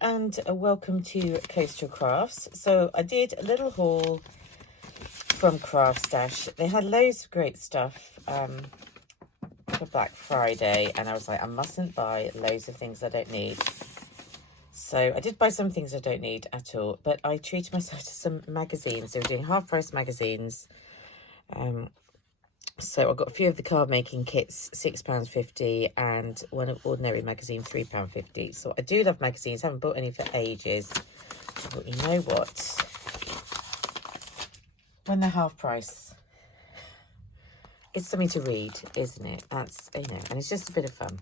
Hello and welcome to Coastal Crafts. So I did a little haul from Craftstash. They had loads of great stuff for Black Friday, and I was like, I mustn't buy loads of things I don't need. So I did buy some things I don't need at all, but I treated myself to some magazines. They were doing half-price magazines. So I got a few of the card making kits, £6.50, and one of ordinary magazine, £3.50. So I do love magazines, haven't bought any for ages. But you know what? When they're half price, it's something to read, isn't it? That's, you know, and it's just a bit of fun.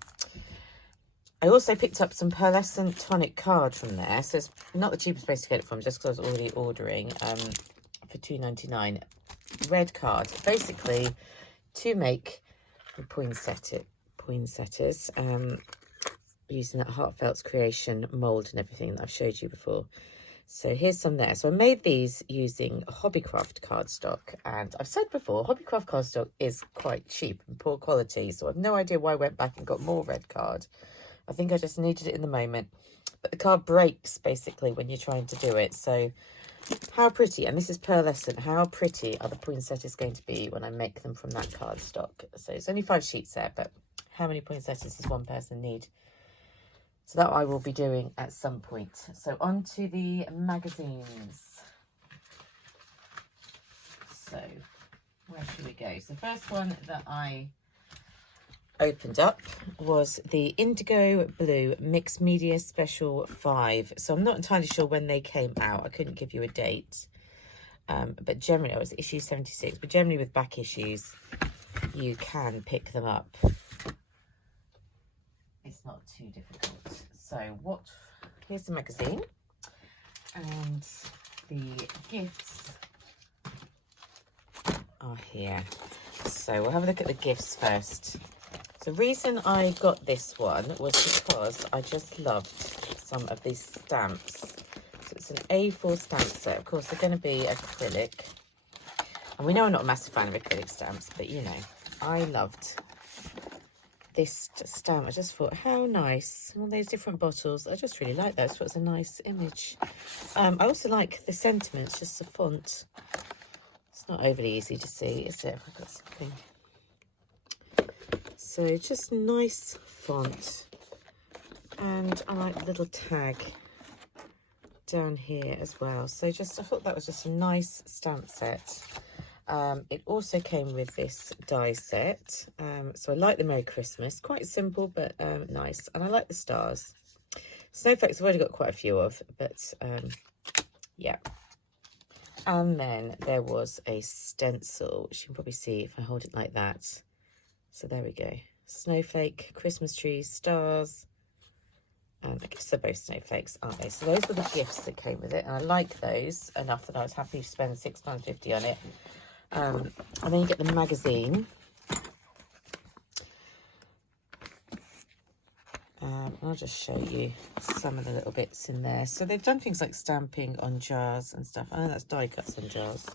I also picked up some pearlescent tonic card from there. So it's not the cheapest place to get it from, just because I was already ordering for £2.99. Red card. Basically, to make poinsettias using that Heartfelt's Creation mould and everything that I've showed you before. So here's some there. So I made these using Hobbycraft cardstock, and I've said before, Hobbycraft cardstock is quite cheap and poor quality, so I've no idea why I went back and got more red card. I think I just needed it in the moment, but the card breaks basically when you're trying to do it. So how pretty, and this is pearlescent, how pretty are the poinsettias going to be when I make them from that cardstock? So it's only 5 sheets there, but how many poinsettias does one person need? So that I will be doing at some point. So on to the magazines. So where should we go? So the first one that I opened up was the Indigo Blue Mixed Media Special 5. So I'm not entirely sure when they came out. I couldn't give you a date. But generally, it was issue 76. But generally with back issues, you can pick them up. It's not too difficult. So here's the magazine. And the gifts are here. So we'll have a look at the gifts first. The reason I got this one was because I just loved some of these stamps. So it's an A4 stamp set. Of course, they're going to be acrylic. And we know I'm not a massive fan of acrylic stamps, but you know, I loved this stamp. I just thought, how nice. All those different bottles. I just really like that. So it's a nice image. I also like the sentiments, just the font. It's not overly easy to see, is it? I've got something. So just nice font, and I like the little tag down here as well. So I thought that was just a nice stamp set. It also came with this die set. So I like the Merry Christmas, quite simple but nice, and I like the stars. Snowflakes I've already got quite a few of, but yeah. And then there was a stencil, which you can probably see if I hold it like that. So there we go. Snowflake, Christmas trees, stars. I guess they're both snowflakes, aren't they? So those were the gifts that came with it. And I like those enough that I was happy to spend £6.50 on it. And then you get the magazine. I'll just show you some of the little bits in there. So they've done things like stamping on jars and stuff. I know that's die cuts on jars.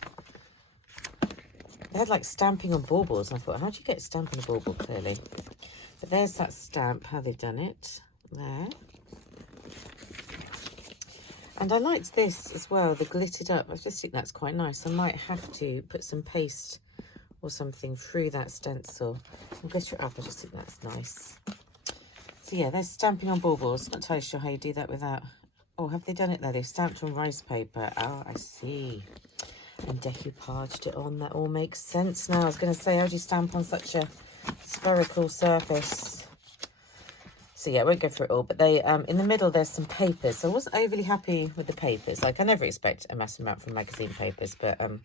They had like stamping on baubles, and I thought, how do you get stamp on a bauble, clearly? But there's that stamp, how they've done it there. And I liked this as well, the glittered up. I just think that's quite nice. I might have to put some paste or something through that stencil and glitter it up. I just think that's nice. So yeah, there's stamping on baubles. Not entirely sure how you do that without... Oh, have they done it there? They've stamped on rice paper. Oh, I see. And decoupaged it on. That all makes sense now. I was going to say, how do you stamp on such a spherical surface? So yeah, I won't go through it all, but they in the middle there's some papers. So I wasn't overly happy with the papers. Like, I never expect a massive amount from magazine papers, but I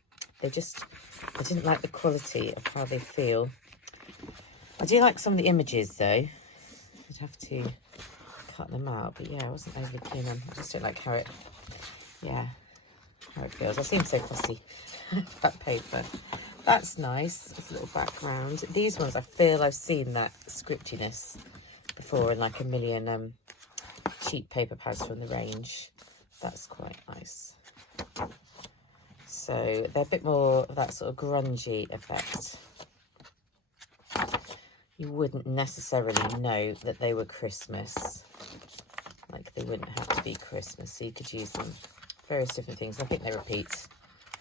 didn't like the quality of how they feel. I do like some of the images though. I'd have to cut them out, but yeah, I wasn't overly keen on. I just don't like how it feels. I seem so fussy. That paper. That's nice. It's a little background. These ones, I feel I've seen that scriptiness before in like a million cheap paper pads from the range. That's quite nice. So they're a bit more of that sort of grungy effect. You wouldn't necessarily know that they were Christmas Like they wouldn't have to be Christmas, so you could use them various different things. I think they repeat.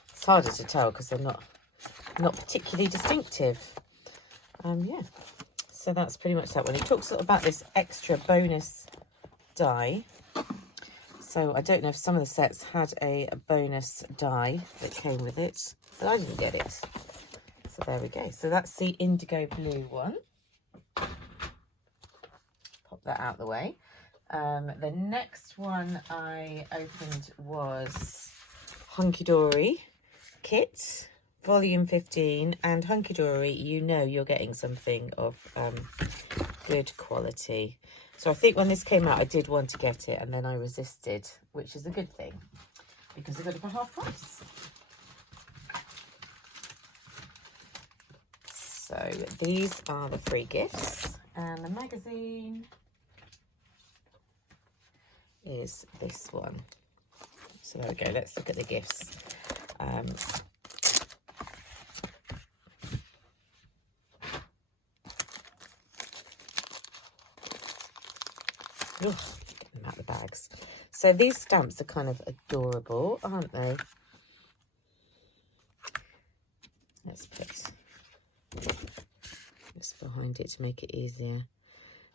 It's harder to tell because they're not particularly distinctive. Yeah, so that's pretty much that one. It talks about this extra bonus die. So I don't know if some of the sets had a bonus die that came with it, but I didn't get it. So there we go. So that's the Indigo Blue one. Pop that out the way. The next one I opened was Hunky Dory kit, volume 15, and Hunky Dory, you know you're getting something of good quality. So I think when this came out, I did want to get it, and then I resisted, which is a good thing because I got it for half price. So these are the free gifts, and the magazine is this one. So there we go. Let's look at the gifts. Ugh, get them out of the bags. So these stamps are kind of adorable, aren't they? Let's put this behind it to make it easier.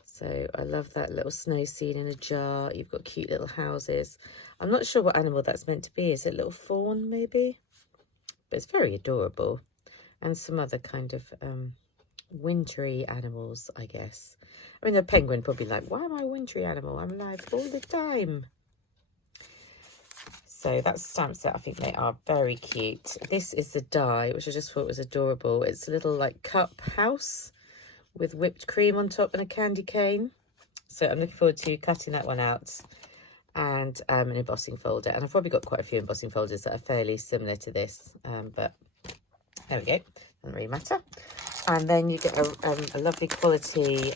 So I love that little snow scene in a jar. You've got cute little houses. I'm not sure what animal that's meant to be. Is it a little fawn maybe? But it's very adorable. And some other kind of wintry animals, I guess. I mean, the penguin probably like, why am I a wintry animal? I'm alive all the time. So that's a stamp set. I think they are very cute. This is the die, which I just thought was adorable. It's a little like cup house with whipped cream on top and a candy cane. So I'm looking forward to cutting that one out, and an embossing folder. And I've probably got quite a few embossing folders that are fairly similar to this, but there we go, doesn't really matter. And then you get a lovely quality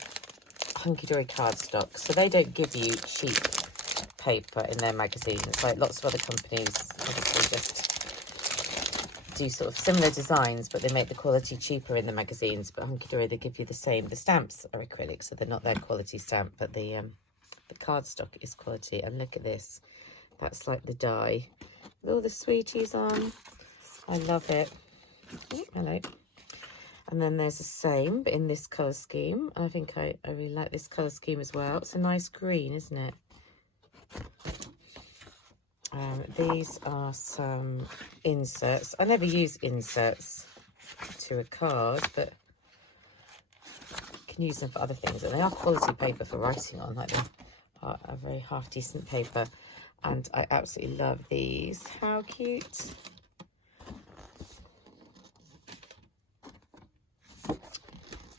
Hunky Dory cardstock. So they don't give you cheap paper in their magazines, like lots of other companies obviously just do sort of similar designs, but they make the quality cheaper in the magazines. But Hunky Dory, they give you the same. The stamps are acrylic, so they're not their quality stamp, but the cardstock is quality. And look at this, that's like the die with all the sweeties on. I love it. Oh, hello. And then there's the same, but in this colour scheme. I think I really like this colour scheme as well. It's a nice green, isn't it? These are some inserts. I never use inserts to a card, but you can use them for other things. And they are quality paper for writing on, like they're a very half decent paper. And I absolutely love these. How cute.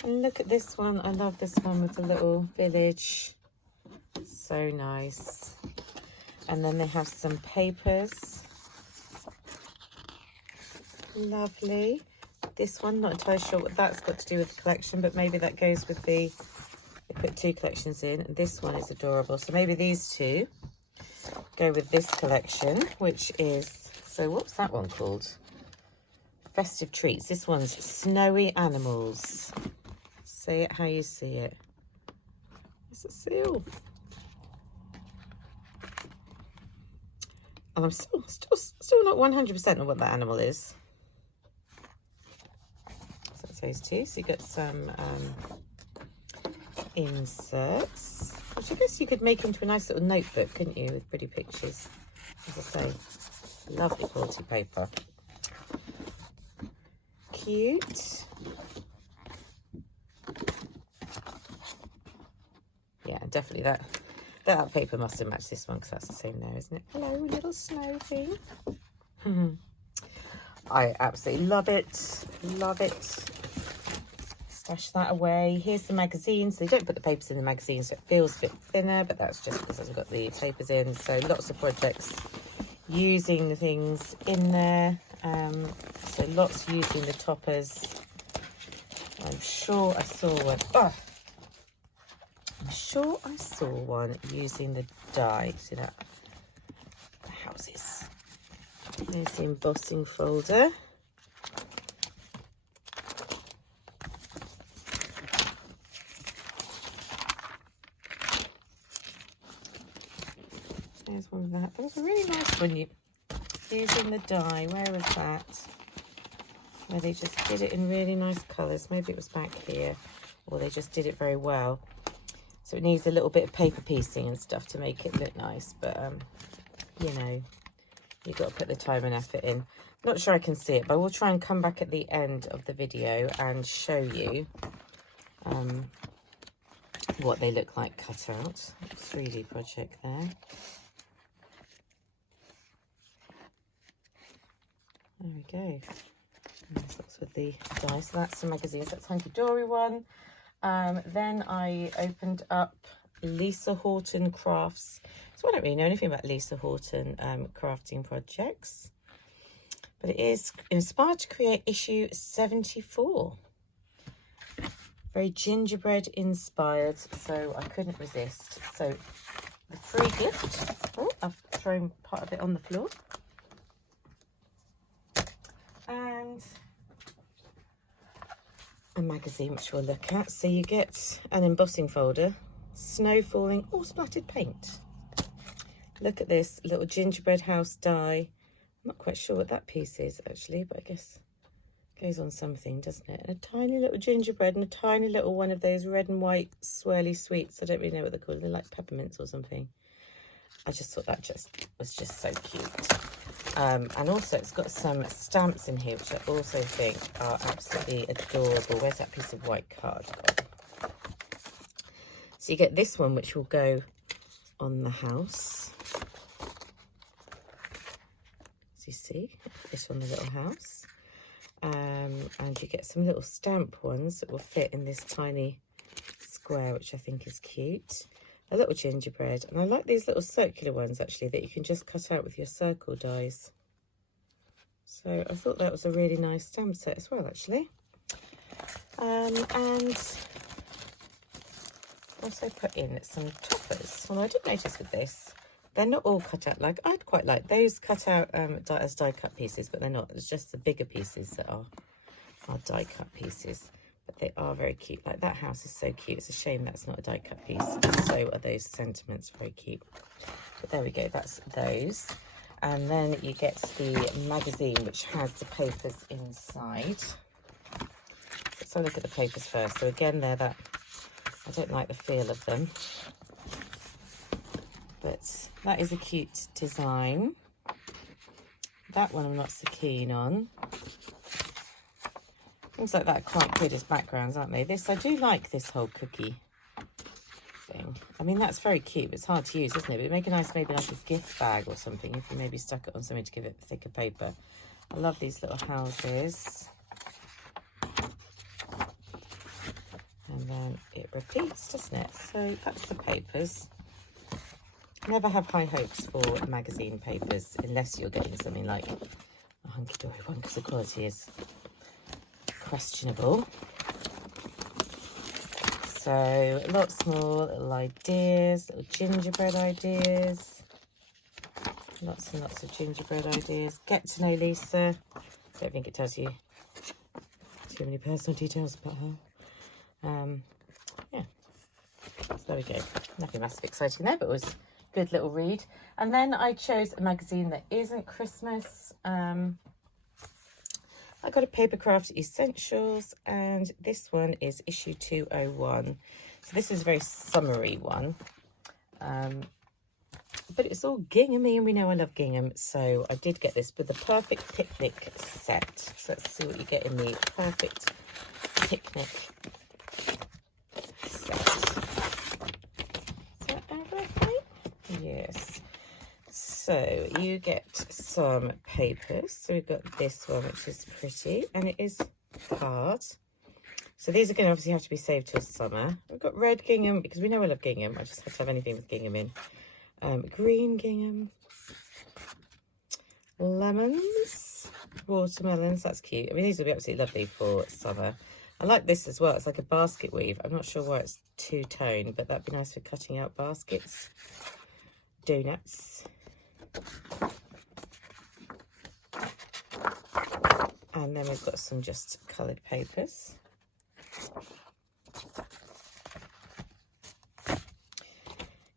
And look at this one. I love this one with the little village. So nice. And then they have some papers. Lovely. This one, not entirely sure what that's got to do with the collection, but maybe that goes with the, they put two collections in. And this one is adorable. So maybe these two go with this collection, which is, so what's that one called? Festive Treats. This one's Snowy Animals. Say it how you see it. It's a seal. And I'm still not 100% on what that animal is. So that's those two. So you get some inserts, which I guess you could make into a nice little notebook, couldn't you, with pretty pictures? As I say, lovely quality paper. Cute. Yeah, definitely that paper must have matched this one, because that's the same there, isn't it? Hello, little snow thing. I absolutely love it. Love it. Stash that away. Here's the magazine. So they don't put the papers in the magazine, so it feels a bit thinner, but that's just because I've got the papers in. So lots of projects using the things in there. So lots using the toppers. I'm sure I saw one. Oh, I'm sure I saw one using the die. See that? The houses. There's the embossing folder. there's one of that. There was a really nice one using the dye. Where was that? Where they just did it in really nice colours. Maybe it was back here, or they just did it very well. So it needs a little bit of paper piecing and stuff to make it look nice, but you know, you've got to put the time and effort in. Not sure I can see it, but we'll try and come back at the end of the video and show you what they look like cut out. 3D project there. There we go. And that's with the dice. So that's the magazines. That's Hunky Dory one. Then I opened up Lisa Horton Crafts. So I don't really know anything about Lisa Horton crafting projects, but it is inspired to create issue 74. Very gingerbread inspired, so I couldn't resist. So the free gift. Oh, I've thrown part of it on the floor. And a magazine which we'll look at. So you get an embossing folder, snow falling, or splattered paint. Look at this little gingerbread house die. I'm not quite sure what that piece is actually, but I guess it goes on something, doesn't it? And a tiny little gingerbread and a tiny little one of those red and white swirly sweets. I don't really know what they're called. They're like peppermints or something. I just thought that was just so cute. And also it's got some stamps in here, which I also think are absolutely adorable. Where's that piece of white card gone? So you get this one, which will go on the house. As you see, fish on the little house. And you get some little stamp ones that will fit in this tiny square, which I think is cute. A little gingerbread, and I like these little circular ones actually that you can just cut out with your circle dies. So I thought that was a really nice stamp set as well actually. And also put in some toppers. Well, I did notice with this, they're not all cut out. Like I'd quite like those cut out as die cut pieces, but they're not. It's just the bigger pieces that are die cut pieces. But they are very cute. Like that house is so cute. It's a shame that's not a die cut piece. So are those sentiments, very cute. But there we go, that's those. And then you get the magazine, which has the papers inside. Let's have a look at the papers first. So again, they're that, I don't like the feel of them, but that is a cute design. That one I'm not so keen on. Things like that are quite good as backgrounds, aren't they? This, I do like this whole cookie thing. I mean, that's very cute. It's hard to use, isn't it? But it'd make a nice, maybe like a gift bag or something, if you maybe stuck it on something to give it thicker paper. I love these little houses. And then it repeats, doesn't it? So that's the papers. Never have high hopes for magazine papers unless you're getting something like a Hunky Dory one, because the quality is questionable. So lots more little ideas, little gingerbread ideas. Lots and lots of gingerbread ideas. Get to know Lisa. Don't think it tells you too many personal details about her. Yeah, so there we go. Nothing massive exciting there, but it was a good little read. And then I chose a magazine that isn't Christmas. I got a Papercraft Essentials, and this one is issue 201. So this is a very summery one. But it's all ginghamy, and we know I love gingham, so I did get this with the Perfect Picnic set. So let's see what you get in the Perfect Picnic set. Is that everything? Yes. So you get some papers. So we've got this one, which is pretty, and it is hard. So these are going to obviously have to be saved till summer. We've got red gingham, because we know I love gingham. I just have to have anything with gingham in. Green gingham, lemons, watermelons. That's cute. I mean, these will be absolutely lovely for summer. I like this as well. It's like a basket weave. I'm not sure why it's two-tone, but that'd be nice for cutting out baskets. Donuts. And then we've got some just coloured papers.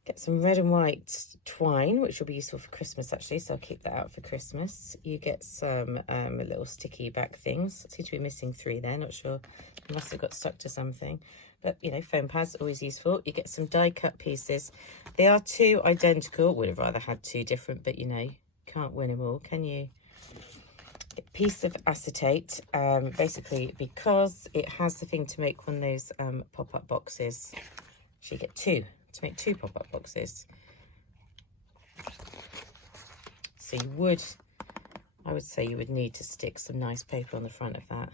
Get some red and white twine, which will be useful for Christmas actually, so I'll keep that out for Christmas. You get some little sticky back things. I seem to be missing 3 there, not sure. You must have got stuck to something. But, you know, foam pads, always useful. You get some die cut pieces. They are 2 identical. Would have rather had 2 different, but, you know, can't win them all, can you? A piece of acetate, basically because it has the thing to make one of those pop-up boxes. So you get 2. To make 2 pop-up boxes. So you would, I would say you would need to stick some nice paper on the front of that.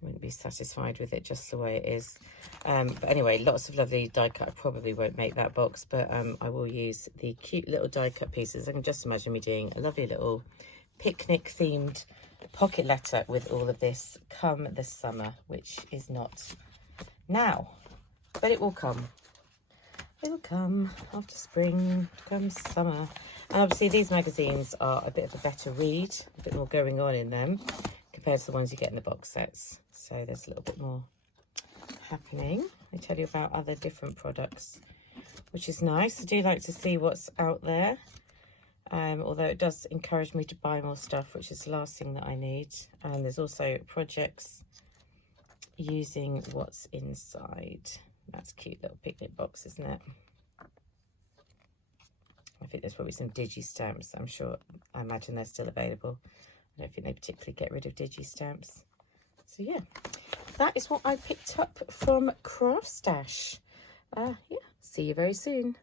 Wouldn't be satisfied with it just the way it is. But anyway, lots of lovely die cut. I probably won't make that box, but I will use the cute little die cut pieces. I can just imagine me doing a lovely little picnic themed pocket letter with all of this come this summer, which is not now, but it will come. It'll come after spring, comes summer. And obviously these magazines are a bit of a better read, a bit more going on in them compared to the ones you get in the box sets. So there's a little bit more happening. They tell you about other different products, which is nice. I do like to see what's out there, although it does encourage me to buy more stuff, which is the last thing that I need. And there's also projects using what's inside. That's a cute little picnic box, isn't it? I think there's probably some digi stamps. I imagine they're still available. I don't think they particularly get rid of digi stamps. So yeah, that is what I picked up from Craftstash. Yeah, see you very soon.